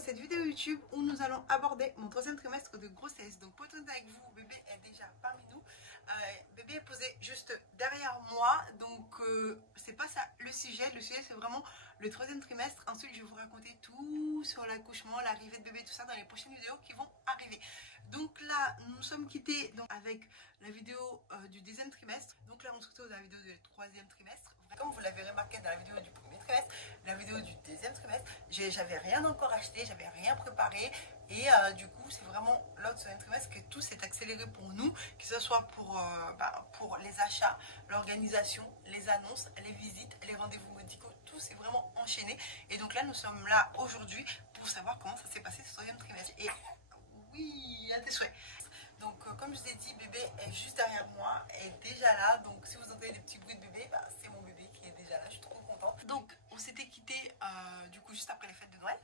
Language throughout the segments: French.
cette vidéo YouTube où nous allons aborder mon troisième trimestre de grossesse. Donc pour être honnête avec vous, bébé est déjà parmi nous. Bébé est posé juste derrière moi. Donc c'est pas ça le sujet. Le sujet c'est vraiment le troisième trimestre. Ensuite je vais vous raconter tout sur l'accouchement, l'arrivée de bébé, tout ça dans les prochaines vidéos qui vont arriver. Donc là nous sommes quittés avec la vidéo du deuxième trimestre. Donc là on se retrouve dans la vidéo du troisième trimestre. Comme vous l'avez remarqué dans la vidéo du premier trimestre, la vidéo du deuxième trimestre, j'avais rien encore acheté, j'avais rien préparé. Et du coup, c'est vraiment lors du deuxième trimestre que tout s'est accéléré pour nous, que ce soit pour les achats, l'organisation, les annonces, les visites, les rendez-vous médicaux, tout s'est vraiment enchaîné. Et donc là, nous sommes là aujourd'hui pour savoir comment ça s'est passé ce troisième trimestre. Et oui, à tes souhaits. Donc comme je vous ai dit, bébé est juste derrière moi, est déjà là. Donc si vous entendez des petits bruits de bébé, c'est mon bébé qui est déjà là, je suis trop contente. Donc on s'était quitté du coup juste après les fêtes de Noël.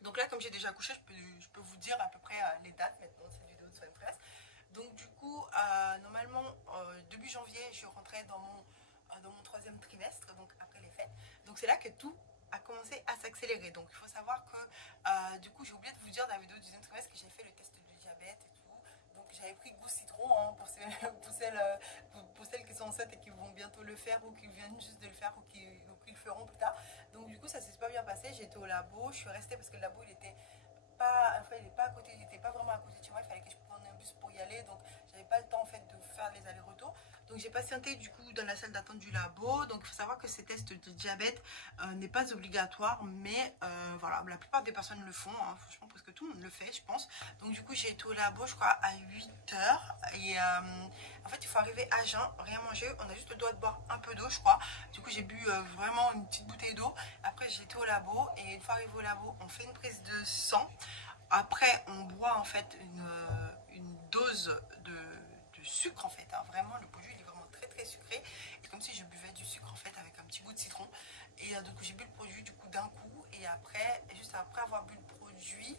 Donc là comme j'ai déjà accouché, je peux vous dire à peu près les dates maintenant de cette vidéo de soins de presse. Donc du coup normalement début janvier je rentrais dans mon troisième trimestre, donc après les fêtes. Donc c'est là que tout a commencé à s'accélérer. Donc il faut savoir que du coup j'ai oublié de vous dire dans la vidéo du deuxième trimestre que j'ai fait le test de diabète et tout. Donc j'avais pris goût citron pour celles qui sont enceintes et qui vont bientôt le faire ou qui viennent juste de le faire ou qui le feront plus tard. Donc du coup ça s'est super bien passé. J'étais au labo, je suis restée parce que le labo il était pas, enfin, il est pas à côté, il n'était pas vraiment à côté de chez moi, il fallait que je prenne un bus pour y aller, donc j'avais pas le temps en fait de faire les allers-retours. Donc j'ai patienté du coup dans la salle d'attente du labo. Donc il faut savoir que ces tests de diabète n'est pas obligatoire, mais voilà, la plupart des personnes le font, hein. Franchement presque tout le monde le fait je pense. Donc du coup j'ai été au labo je crois à 8h et en fait il faut arriver à jeun, rien manger, on a juste le droit de boire un peu d'eau je crois. Du coup j'ai bu vraiment une petite bouteille d'eau. Après j'ai été au labo et une fois arrivé au labo on fait une prise de sang. Après on boit en fait une dose de sucre en fait, hein. Vraiment le produit il est vraiment très très sucré, et comme si je buvais du sucre en fait avec un petit goût de citron. Et donc j'ai bu le produit du coup d'un coup, et après, juste après avoir bu le produit,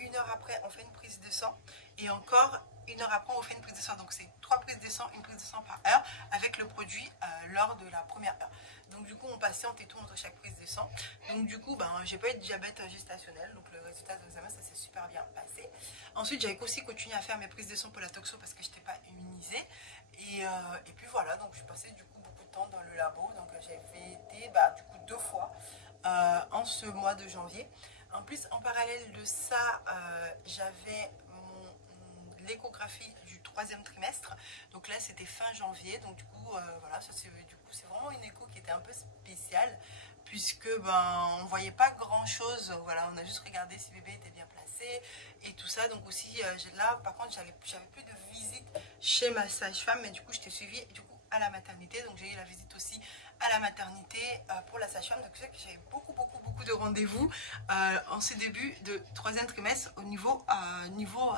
une heure après on fait une prise de sang, et encore une heure après on fait une prise de sang. Donc c'est 3 prises de sang, une prise de sang par heure avec le produit lors de la première heure. Donc du coup on patiente et tout entre chaque prise de sang. Donc du coup j'ai pas eu de diabète gestationnel, donc le résultat de l'examen ça s'est super bien passé. Ensuite j'avais aussi continué à faire mes prises de sang pour la toxo parce que je n'étais pas immunisée. Et puis voilà, donc je suis passée du coup beaucoup de temps dans le labo. Donc j'avais été du coup 2 fois en ce mois de janvier. En plus en parallèle de ça j'avais l'échographie du troisième trimestre. Donc là c'était fin janvier. Donc du coup voilà, c'est vraiment une écho qui était un peu spéciale, puisque on voyait pas grand chose. Voilà, on a juste regardé si bébé était bien placé et tout ça. Donc aussi là par contre j'avais plus de visite chez ma sage-femme, mais du coup je t'ai suivie du coup à la maternité. Donc j'ai eu la visite aussi à la maternité pour la sage-femme. Donc je sais que j'avais beaucoup de rendez-vous en ce début de troisième trimestre au niveau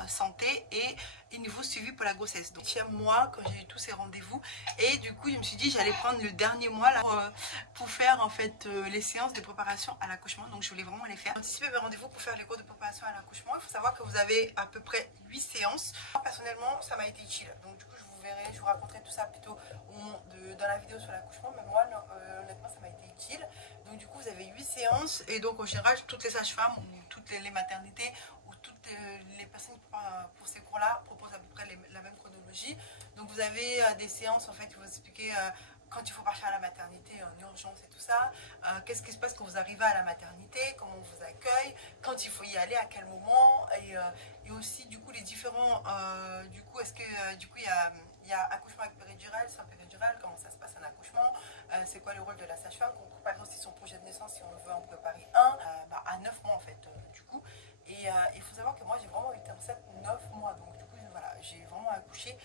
santé et niveau suivi pour la grossesse. Donc chez moi quand j'ai eu tous ces rendez-vous, et du coup je me suis dit j'allais prendre le dernier mois là pour faire en fait les séances de préparation à l'accouchement. Donc je voulais vraiment les faire, anticiper mes rendez-vous pour faire les cours de préparation à l'accouchement. Il faut savoir que vous avez à peu près 8 séances. Moi, personnellement ça m'a été utile, donc du coup je vous raconterai tout ça plutôt dans la vidéo sur l'accouchement, mais moi honnêtement ça m'a été utile. Donc du coup vous avez 8 séances, et donc en général toutes les sages-femmes ou toutes les maternités ou toutes les personnes qui préparent pour ces cours là proposent à peu près la même chronologie. Donc vous avez des séances en fait qui vont vous expliquer quand il faut partir à la maternité en urgence et tout ça, qu'est-ce qui se passe quand vous arrivez à la maternité, comment on vous accueille, quand il faut y aller, à quel moment, et aussi du coup les différents, du coup est-ce que du coup il y a accouchement avec péridurale, sans péridurale, comment ça se passe un accouchement, c'est quoi le rôle de la sage-femme, qu'on prépare aussi son projet de naissance si on veut en préparer un, à 9 mois en fait du coup. Et il faut savoir que moi j'ai vraiment été enceinte 9 mois, donc du coup voilà, j'ai vraiment accouché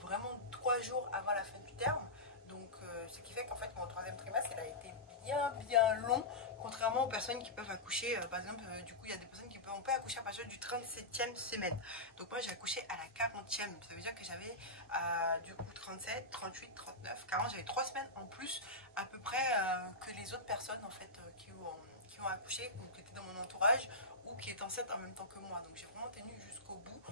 vraiment 3 jours avant la fin du terme. Donc ce qui fait qu'en fait mon troisième trimestre il a été bien long, contrairement aux personnes qui peuvent accoucher par exemple du coup il y a des personnes qui peuvent accoucher à partir du 37e semaine. Donc moi j'ai accouché à la 40e, ça veut dire que j'avais du coup 37, 38, 39, 40, j'avais 3 semaines en plus à peu près que les autres personnes en fait qui ont accouché ou qui étaient dans mon entourage ou qui étaient enceintes en même temps que moi. Donc j'ai vraiment tenu jusqu'au bout.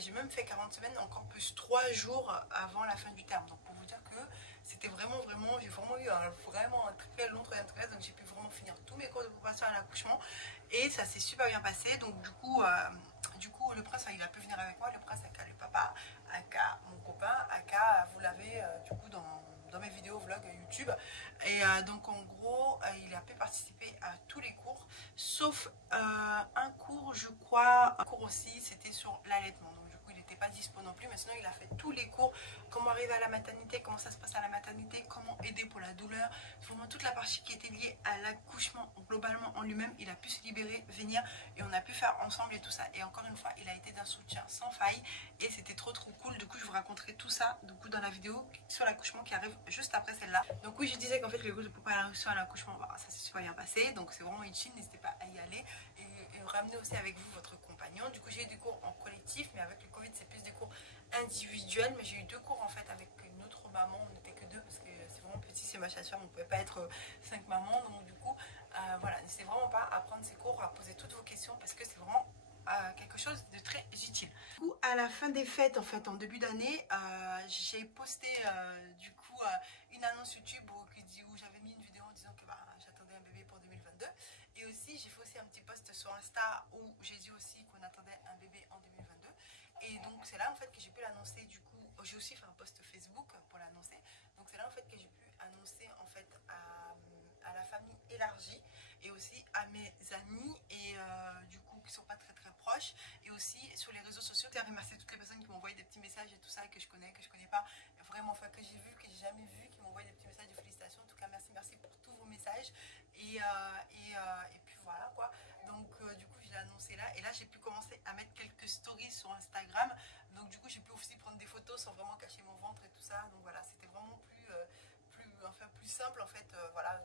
J'ai même fait 40 semaines, encore plus 3 jours avant la fin du terme. Donc pour vous dire que c'était vraiment, j'ai vraiment eu un très long trimestre. Donc j'ai pu vraiment finir tous mes cours de préparation à l'accouchement. Et ça s'est super bien passé. Donc du coup le prince, il a pu venir avec moi. Le prince, aka le papa, aka mon copain, aka vous l'avez du coup dans mes vidéos vlog YouTube. Et donc en gros, il a pu participer à tous les cours, sauf un cours, je crois, un cours aussi, c'était sur l'allaitement. Donc du coup, il n'était pas dispo non plus, mais sinon il a fait tous les cours, comment arriver à la maternité, comment ça se passe à la maternité, comment aider pour la douleur, vraiment toute la partie qui était liée à l'accouchement globalement en lui-même. Il a pu se libérer, venir, et on a pu faire ensemble et tout ça. Et encore une fois, il a été d'un soutien sans faille, et c'était trop cool. Du coup, je vous raconterai tout ça du coup dans la vidéo sur l'accouchement qui arrive juste après celle-là. Donc oui, je disais qu'en fait les cours de préparation à l'accouchement, bah, ça s'est super bien passé, donc c'est vraiment utile, n'hésitez pas à y aller et ramenez aussi avec vous votre compagnon. Du coup, j'ai eu des cours en collectif, mais avec le Covid c'est plus des cours individuels. Mais j'ai eu 2 cours en fait avec une autre maman, on n'était que 2 parce que c'est vraiment petit, c'est ma chasse-femme, on ne pouvait pas être 5 mamans. Donc du coup voilà, n'hésitez vraiment pas à prendre ces cours, à poser toutes vos questions, parce que c'est vraiment quelque chose de très utile. Du coup, à la fin des fêtes, en fait, en début d'année, j'ai posté du coup une annonce YouTube où j'avais mis une vidéo en disant que bah, j'attendais un bébé pour 2022. Et aussi, j'ai fait aussi un petit post sur Insta où j'ai dit aussi qu'on attendait un bébé en 2022. Et donc, c'est là en fait que j'ai pu l'annoncer. Du coup, j'ai aussi fait un post Facebook pour l'annoncer. Donc, c'est là en fait que j'ai pu annoncer en fait à la famille élargie et aussi à mes amis et du coup qui sont pas très proches, et aussi sur les réseaux sociaux. Je remercie toutes les personnes qui m'ont envoyé des petits messages et tout ça, que je connais pas, vraiment, enfin que j'ai vu, que j'ai jamais vu, qui m'ont envoyé des petits messages de félicitations. En tout cas, merci pour tous vos messages et puis voilà quoi. Donc du coup je l'ai annoncé là, et là j'ai pu commencer à mettre quelques stories sur Instagram. Donc du coup j'ai pu aussi prendre des photos sans vraiment cacher mon ventre et tout ça. Donc voilà, c'était vraiment plus simple en fait. Voilà,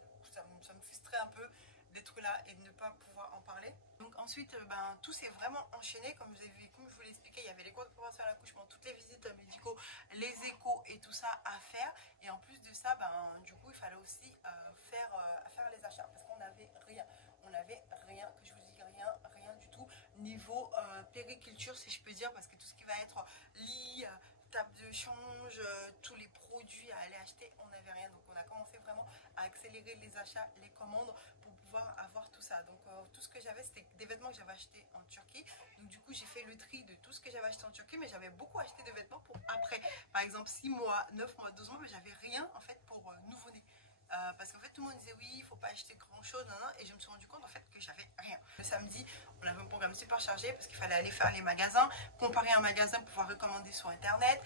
ça me frustrait un peu d'être là et de ne pas pouvoir en parler. Donc ensuite, tout s'est vraiment enchaîné. Comme je vous l'ai expliqué, il y avait les cours de préparation à l'accouchement, toutes les visites médicaux, les échos et tout ça à faire. Et en plus de ça, du coup, il fallait aussi faire les achats, parce qu'on n'avait rien. On n'avait rien, que je vous dis rien du tout. Niveau périculture, si je peux dire, parce que tout ce qui va être lit, table de change, tous les produits à aller acheter, on n'avait rien. Donc on a commencé vraiment à accélérer les achats, les commandes pour pouvoir avoir tout ça. Donc tout ce que j'avais, c'était des vêtements que j'avais achetés en Turquie. Donc du coup j'ai fait le tri de tout ce que j'avais acheté en Turquie, mais j'avais beaucoup acheté de vêtements pour après. Par exemple 6 mois, 9 mois, 12 mois, mais j'avais rien en fait pour nouveau-né. Parce qu'en fait tout le monde disait oui, il faut pas acheter grand chose, et je me suis rendu compte en fait que j'avais rien. Le samedi, on avait un programme super chargé parce qu'il fallait aller faire les magasins, comparer un magasin pour pouvoir recommander sur internet,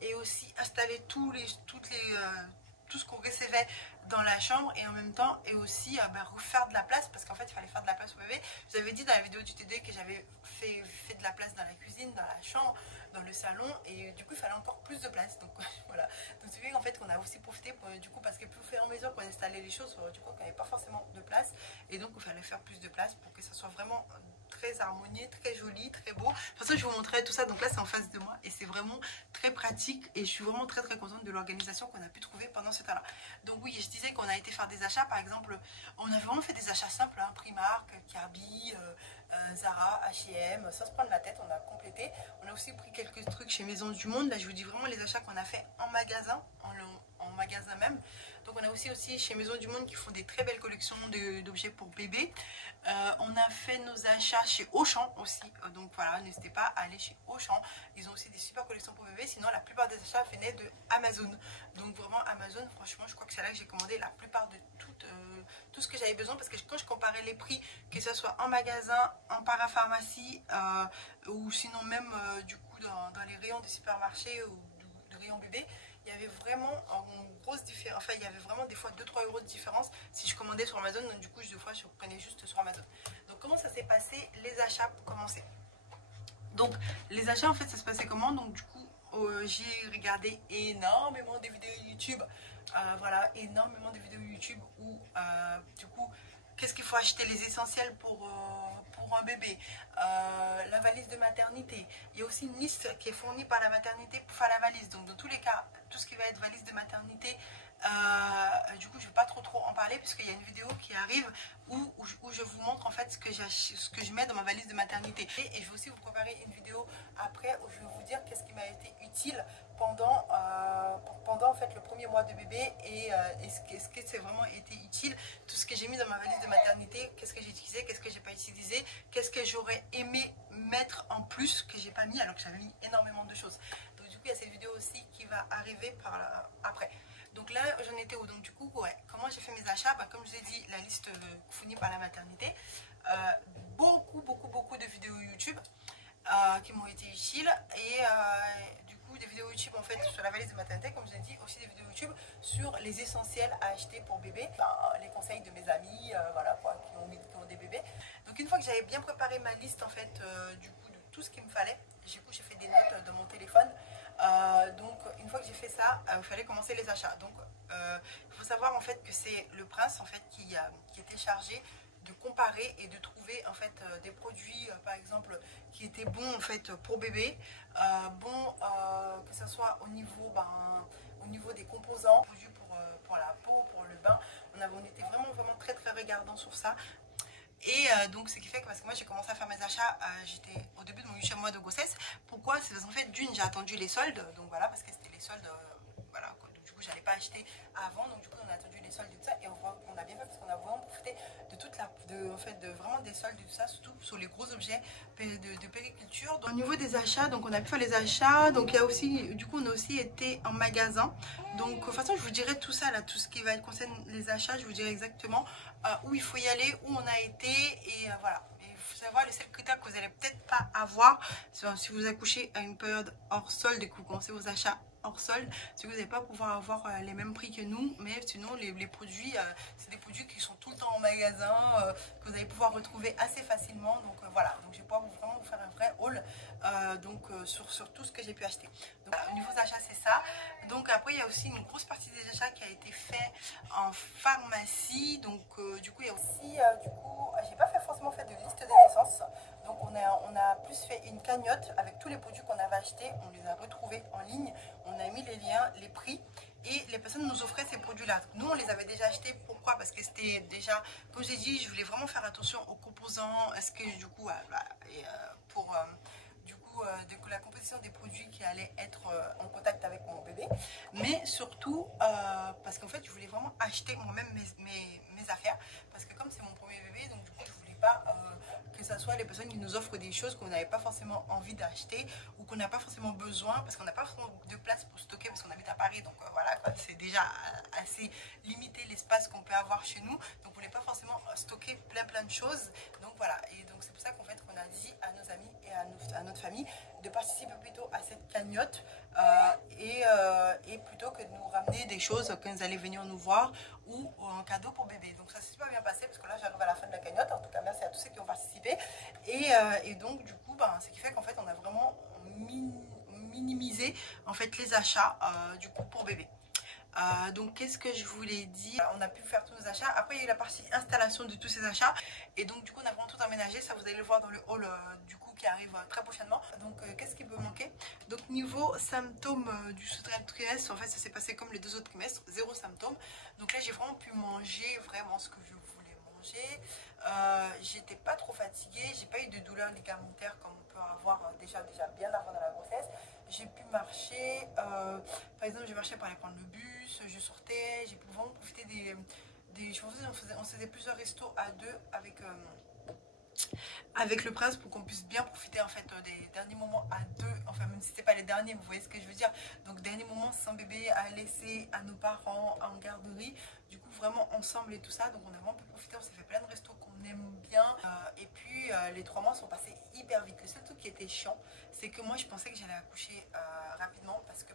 et aussi installer tout ce qu'on recevait dans la chambre, et en même temps aussi refaire de la place, parce qu'en fait il fallait faire de la place au bébé. Je vous avais dit dans la vidéo du TD que j'avais fait de la place dans la cuisine, dans la chambre, dans le salon, et du coup il fallait encore plus de place. Donc voilà, donc c'est vrai qu'en fait qu'on a aussi profité du coup, parce que plus au fur et à mesure qu'on installait les choses, du coup qu'on n'avait pas forcément de place, et donc il fallait faire plus de place pour que ça soit vraiment très harmonieux, très joli, très beau. Pour ça je vous montrerai tout ça. Donc là c'est en face de moi et c'est vraiment très pratique, et je suis vraiment très contente de l'organisation qu'on a pu trouver pendant ce temps-là. Donc oui, je disais qu'on a été faire des achats. Par exemple, on a vraiment fait des achats simples, Primark, Kirby, Zara, H&M, sans se prendre la tête, on a complété. On a aussi pris quelques trucs chez Maison du Monde. Là je vous dis vraiment les achats qu'on a fait en magasin, en magasin même. Donc on a aussi chez Maison du Monde qui font des très belles collections d'objets pour bébé. On a fait nos achats chez Auchan aussi. Donc voilà, n'hésitez pas à aller chez Auchan. Ils ont aussi des super collections pour bébé. Sinon la plupart des achats venaient de Amazon. Donc vraiment Amazon, franchement je crois que c'est là que j'ai commandé la plupart de tout ce que j'avais besoin. Parce que quand je comparais les prix, que ce soit en magasin, en parapharmacie, ou sinon même du coup dans les rayons des supermarchés ou de rayons bébé, il y avait vraiment une grosse différence. Enfin, il y avait vraiment des fois 2-3 euros de différence si je commandais sur Amazon. Donc du coup, des fois, je prenais juste sur Amazon. Donc comment ça s'est passé, les achats, pour commencer? Donc les achats, en fait, ça se passait comment? Donc du coup, j'ai regardé énormément de vidéos YouTube. Voilà, énormément de vidéos YouTube où du coup qu'est-ce qu'il faut acheter, les essentiels pour un bébé, la valise de maternité. Il y a aussi une liste qui est fournie par la maternité pour faire la valise. Donc dans tous les cas, tout ce qui va être valise de maternité, du coup je ne vais pas trop en parler puisqu'il y a une vidéo qui arrive où je vous montre en fait ce que je mets dans ma valise de maternité. Et je vais aussi vous préparer une vidéo après où je vais vous dire qu'est-ce qui m'a été utile pendant en fait le premier mois de bébé et est-ce que c'est vraiment été utile, tout ce que j'ai mis dans ma valise de maternité, qu'est-ce que j'ai utilisé, qu'est-ce que j'ai pas utilisé, qu'est-ce que j'aurais aimé mettre en plus que j'ai pas mis alors que j'avais mis énormément de choses. Donc du coup il y a cette vidéo aussi qui va arriver après. Donc là j'en étais où? Donc du coup ouais, comment j'ai fait mes achats? Comme je vous ai dit, la liste fournie par la maternité, beaucoup de vidéos YouTube qui m'ont été utiles et du coup des vidéos YouTube en fait sur la valise de maternité, comme je l'ai dit, aussi des vidéos YouTube sur les essentiels à acheter pour bébé, les conseils de mes amis, voilà quoi, qui ont des bébés. Donc une fois que j'avais bien préparé ma liste en fait du coup de tout ce qu'il me fallait, du coup j'ai fait des notes dans mon téléphone. Donc une fois que j'ai fait ça, il fallait commencer les achats. Donc il faut savoir en fait que c'est le prince en fait qui était chargé de comparer et de trouver en fait des produits par exemple qui étaient bons en fait pour bébé, que ce soit au niveau des composants, produits pour la peau, pour le bain. On était vraiment très regardant sur ça. Et donc ce qui fait que parce que moi j'ai commencé à faire mes achats, j'étais au début de mon 8e mois de grossesse. Pourquoi? C'est parce qu'en fait d'une j'ai attendu les soldes, donc voilà, parce que c'était les soldes, voilà quoi. Donc, du coup j'allais pas acheter avant, donc du coup on a attendu les soldes et tout ça, et on a bien fait parce qu'on a vraiment profité de de vraiment des soldes et tout ça, surtout sur les gros objets de périculture. Donc, au niveau des achats, donc on a pu faire les achats, donc il y a aussi, du coup on a aussi été en magasin. Donc de toute façon je vous dirai tout ça là, tout ce qui va concerne les achats, je vous dirai exactement où il faut y aller, où on a été et voilà. Il faut savoir les seuls critères que vous n'allez peut-être pas avoir si vous accouchez à une période hors solde et que vous commencez vos achats hors solde, c'est que vous n'allez pas pouvoir avoir les mêmes prix que nous, mais sinon les produits, c'est des produits qui sont tout le temps en magasin, que vous allez pouvoir retrouver assez facilement. Donc voilà, donc je vais pouvoir vraiment vous faire un vrai haul sur tout ce que j'ai pu acheter. Donc au niveau des achats c'est ça. Donc après il y a aussi une grosse partie des achats qui a été fait en pharmacie. Donc du coup il y a aussi j'ai pas forcément fait de liste des naissances. Donc on a plus fait une cagnotte avec tous les produits qu'on avait achetés, on les a retrouvés en ligne, on a mis les liens, les prix et les personnes nous offraient ces produits-là. Nous on les avait déjà achetés, pourquoi? Parce que c'était déjà, comme j'ai dit, je voulais vraiment faire attention aux composants, est-ce que du coup, de la composition des produits qui allaient être en contact avec mon bébé, mais surtout parce qu'en fait je voulais vraiment acheter moi-même mes affaires, parce que comme c'est mon premier bébé, donc du coup je voulais pas que ce soit les personnes qui nous offrent des choses qu'on n'avait pas forcément envie d'acheter ou qu'on n'a pas forcément besoin, parce qu'on n'a pas forcément de place pour stocker, parce qu'on habite à Paris, donc voilà quoi, c'est déjà assez limité l'espace qu'on peut avoir chez nous, donc on voulait pas forcément stocker plein de choses. Donc voilà, et donc c'est pour ça qu'en fait qu'on a dit à nos amis et à notre famille de participer plutôt à cette cagnotte et plutôt que de nous ramener des choses quand ils allaient venir nous voir ou un cadeau pour bébé. Donc ça s'est super bien passé parce que là j'arrive à la fin de la cagnotte. En tout cas merci à tous ceux qui ont participé et donc du coup ce qui fait qu'en fait on a vraiment minimisé en fait les achats du coup pour bébé. Donc qu'est-ce que je voulais dire, on a pu faire tous nos achats. Après il y a eu la partie installation de tous ces achats et donc du coup on a vraiment tout aménagé, ça vous allez le voir dans le haul du coup qui arrive très prochainement. Donc qu'est-ce qui peut manquer? Donc niveau symptômes du second trimestre, en fait ça s'est passé comme les 2 autres trimestres, 0 symptômes. Donc là j'ai vraiment pu manger vraiment ce que je voulais manger. J'étais pas trop fatiguée, j'ai pas eu de douleurs ligamentaires comme on peut avoir déjà bien avant dans la grossesse. J'ai pu marcher, par exemple j'ai marché pour aller prendre le bus, je sortais, j'ai pu vraiment profiter on faisait plusieurs restos à deux avec le prince pour qu'on puisse bien profiter en fait des derniers moments à deux, enfin même si c'était pas les derniers, vous voyez ce que je veux dire, donc derniers moments sans bébé à laisser à nos parents en garderie, du coup vraiment ensemble et tout ça. Donc on a vraiment pu profiter, on s'est fait plein de restos qu'on aime bien et puis les 3 mois sont passés hyper vite. Le seul truc qui était chiant, c'est que moi je pensais que j'allais accoucher rapidement parce que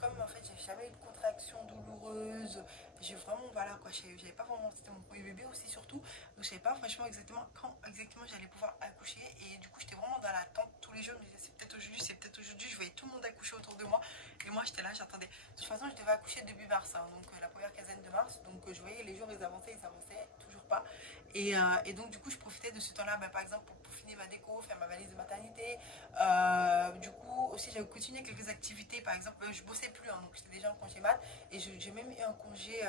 comme en fait j'ai jamais eu de contraction douloureuse, j'ai vraiment voilà quoi, j'avais pas vraiment, c'était mon premier bébé aussi surtout, donc je savais pas franchement exactement quand exactement j'allais pouvoir accoucher et du coup j'étais vraiment dans l'attente tous les jours. Je me disais c'est peut-être aujourd'hui, je voyais tout le monde accoucher autour de moi et Et moi j'étais là, j'attendais. De toute façon je devais accoucher début mars, hein, donc la première quinzaine de mars. Donc je voyais les jours ils avançaient, toujours pas. Et donc du coup je profitais de ce temps-là, par exemple pour finir ma déco, faire ma valise de maternité. Du coup aussi j'avais continué quelques activités, par exemple je bossais plus, hein, donc j'étais déjà en congé mat. Et j'ai même eu un congé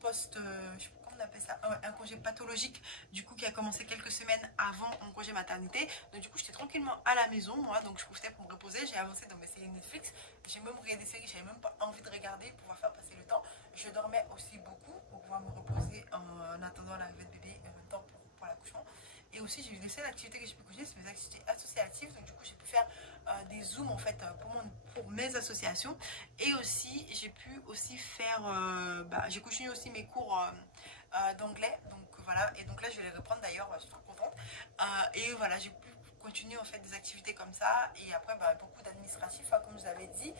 post, je sais pas comment on appelle ça, un congé pathologique, du coup qui a commencé quelques semaines avant mon congé maternité. Donc du coup j'étais tranquillement à la maison moi, donc je profitais pour me reposer. J'ai avancé dans mes séries Netflix, j'ai même regardé des séries que j'avais même pas envie de regarder pour pouvoir faire passer le temps. Je dormais aussi beaucoup pour pouvoir me reposer en attendant l'arrivée de bébé, en même temps pour l'accouchement. Et aussi j'ai eu des seules activités que j'ai pu continuer, c'est mes activités associatives. Donc du coup j'ai pu faire des zooms en fait pour mes associations. Et aussi j'ai pu aussi faire, j'ai continué aussi mes cours d'anglais. Donc voilà, et donc là je vais les reprendre d'ailleurs, je suis trop contente. Et voilà, j'ai pu continuer en fait des activités comme ça. Et après beaucoup d'administratifs, hein, comme je vous avais dit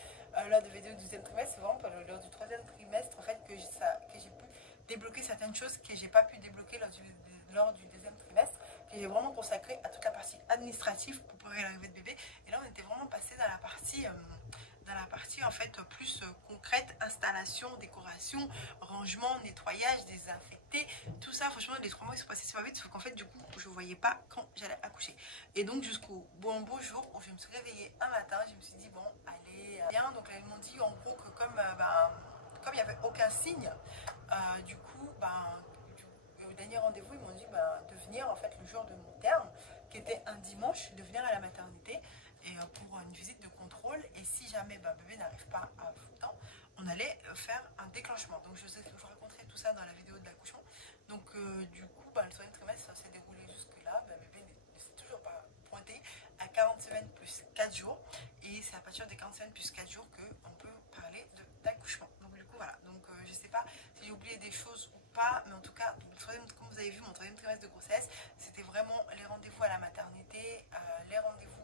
lors de vidéo du deuxième trimestre. C'est vraiment lors du troisième trimestre en fait que j'ai pu débloquer certaines choses que j'ai pas pu débloquer lors du deuxième trimestre, que j'ai vraiment consacré à toute la partie administrative pour préparer l'arrivée de bébé. Et là on était vraiment passé dans la partie en fait plus concrète, installation, décoration, rangement, nettoyage, désinfecter, tout ça. Franchement les 3 mois ils sont passés super vite, sauf qu'en fait du coup je voyais pas quand j'allais accoucher. Et donc jusqu'au beau jour où je me suis réveillée un matin, je me suis dit bon allez bien. Donc là ils m'ont dit en gros que comme il n'y avait aucun signe, du coup au dernier rendez-vous ils m'ont dit de venir en fait le jour de mon terme, qui était un dimanche, de venir à la maternité et pour une visite de contrôle. Et si jamais bébé n'arrive pas à temps, on allait faire un déclenchement. Donc je vous raconterai tout ça dans la vidéo de l'accouchement. Donc du coup le troisième trimestre ça s'est déroulé jusque là. Bébé ne s'est toujours pas pointé à 40 semaines plus 4 jours. Et c'est à partir des 40 semaines plus 4 jours qu'on peut parler d'accouchement. Donc du coup voilà, donc je sais pas si j'ai oublié des choses ou pas, mais en tout cas comme vous avez vu mon troisième trimestre de grossesse, c'était vraiment les rendez-vous à la maternité, les rendez-vous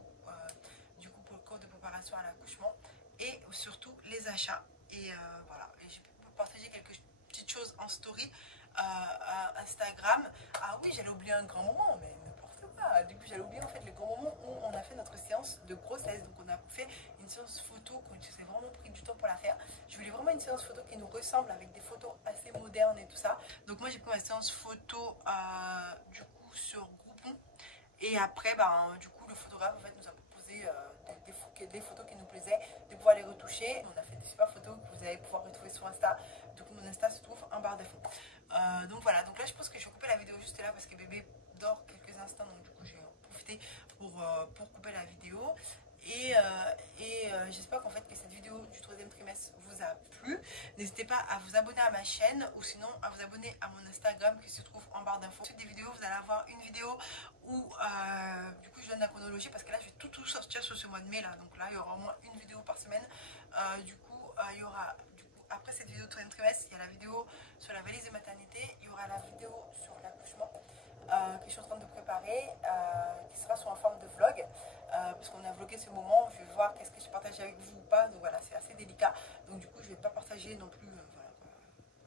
du coup pour le cours de préparation à l'accouchement, et surtout les achats. Et voilà, et j'ai pu partager quelques petites choses en story à Instagram. Ah oui, j'allais oublier un grand moment, mais n'importe quoi. Du coup j'allais oublier en fait le grand moment où on a fait notre séance de grossesse. Donc on a fait une séance photo, qu'on s'est vraiment pris du temps pour la faire. Je voulais vraiment une séance photo qui nous ressemble, avec des photos assez modernes et tout ça. Donc moi j'ai pris ma séance photo du coup sur Groupon. Et après du coup le photographe en fait nous a proposé des photos qui nous plaisaient, de pouvoir les retoucher. On a fait des super photos que vous allez pouvoir retrouver sur Insta. Du coup mon Insta se trouve en barre d'infos. Donc voilà, donc là je pense que je vais couper la vidéo juste là parce que bébé dort quelques instants, donc du coup je vais en profiter pour couper la vidéo. Et j'espère qu'en fait que cette vidéo du troisième trimestre vous a plu. N'hésitez pas à vous abonner à ma chaîne ou sinon à vous abonner à mon Instagram qui se trouve en barre d'infos. Ensuite des vidéos, vous allez avoir une vidéo où du coup je donne la chronologie, parce que là je vais tout sortir sur ce mois de mai là. Donc là il y aura au moins une vidéo par semaine. Du coup il y aura après cette vidéo de troisième trimestre, il y a la vidéo sur la valise de maternité, il y aura la vidéo sur l'accouchement que je suis en train de préparer, qui sera sous en forme de vlog, parce qu'on a vlogué ce moment. Je vais voir qu'est-ce que je partage avec vous ou pas. Donc voilà, c'est assez délicat. Donc du coup, je ne vais pas partager non plus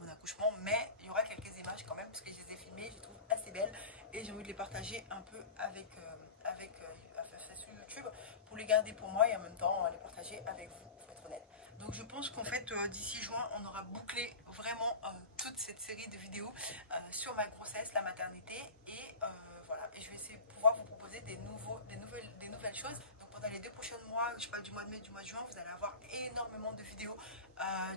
mon accouchement, mais il y aura quelques images quand même, parce que je les ai filmées, je les trouve assez belles et j'ai envie de les partager un peu avec sur YouTube pour les garder pour moi et en même temps les partager avec vous, pour être honnête. Donc je pense qu'en fait d'ici juin on aura bouclé vraiment toute cette série de vidéos sur ma grossesse, la maternité, et voilà, et je vais essayer de pouvoir vous proposer des nouvelles choses. Donc pendant les 2 prochains mois, je parle du mois de mai, du mois de juin, vous allez avoir énormément de vidéos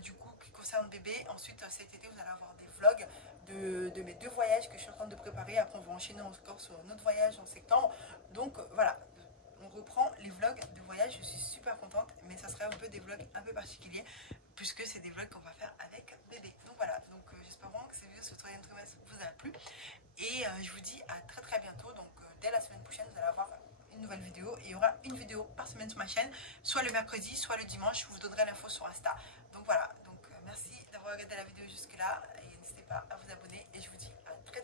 du coup qui concernent bébé. Ensuite cet été vous allez avoir des vlogs de mes 2 voyages que je suis en train de préparer. Après on va enchaîner encore sur un autre voyage en septembre. Donc voilà, on reprend les vlogs de voyage. Je suis super contente, mais ça serait un peu des vlogs un peu particuliers puisque c'est des vlogs qu'on va faire avec bébé. Donc voilà, donc j'espère vraiment que ces vidéos sur le troisième trimestre vous a plu, et je vous dis à très bientôt. Donc dès la semaine prochaine vous allez avoir une nouvelle vidéo, et il y aura une vidéo par semaine sur ma chaîne, soit le mercredi soit le dimanche. Je vous donnerai l'info sur Insta. Donc voilà, donc merci d'avoir regardé la vidéo jusque là, et n'hésitez pas à vous abonner, et je vous dis à très